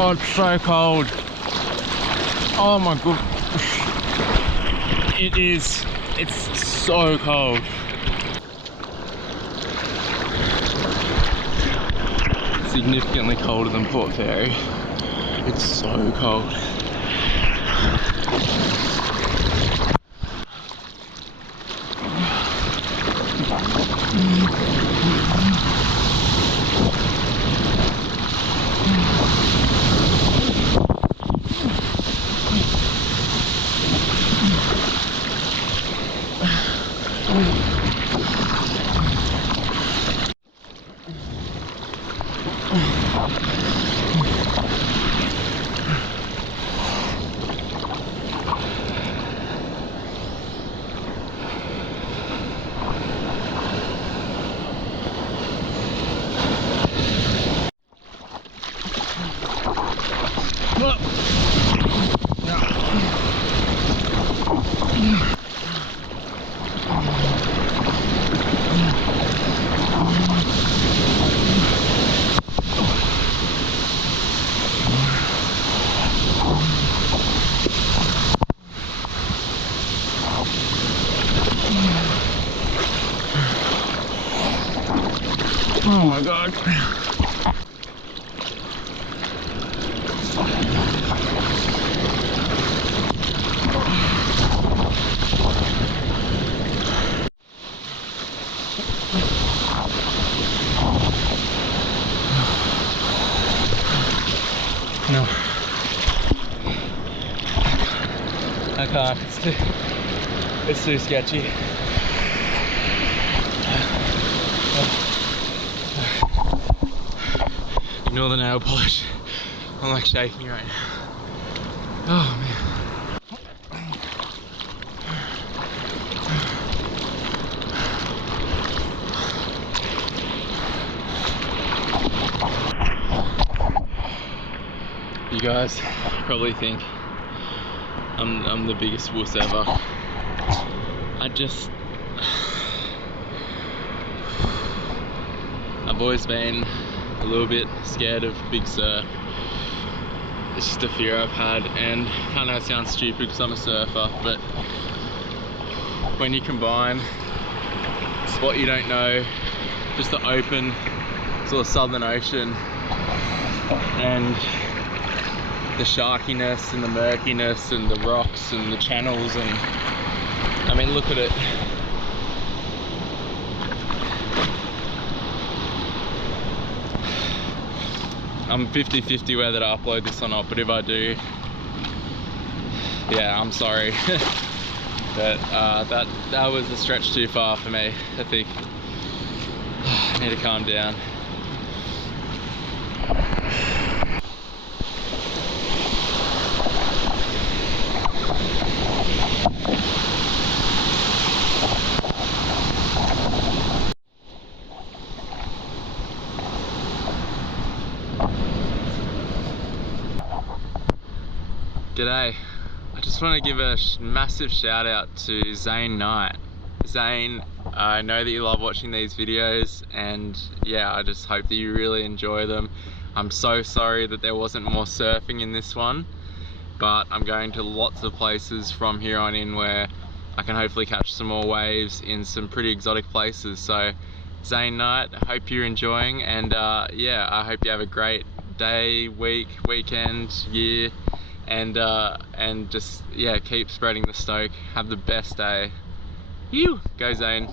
Oh, it's so cold. Oh my god. It is. It's so cold. Significantly colder than Port Fairy. It's so cold. Oh my god. No. I can't. It's too sketchy. Ignore the nail polish. I'm like shaking right now. Oh man. You guys probably think I'm the biggest wuss ever. I've always been a little bit scared of big surf. It's just a fear I've had, and I know it sounds stupid because I'm a surfer, but when you combine what you don't know, just the open sort of Southern Ocean and the sharkiness and the murkiness and the rocks and the channels, and I mean, look at it. I'm 50-50 whether to upload this or not, but if I do, yeah, I'm sorry. But that was a stretch too far for me, I think. I need to calm down. G'day. I just want to give a massive shout out to Zane Knight. Zane I know that you love watching these videos, and yeah, I just hope that you really enjoy them. I'm so sorry that there wasn't more surfing in this one, but I'm going to lots of places from here on in where I can hopefully catch some more waves in some pretty exotic places. So Zane night, I hope you're enjoying, and yeah, I hope you have a great day, week, weekend, year, and just yeah, keep spreading the stoke. Have the best day. Go Zane.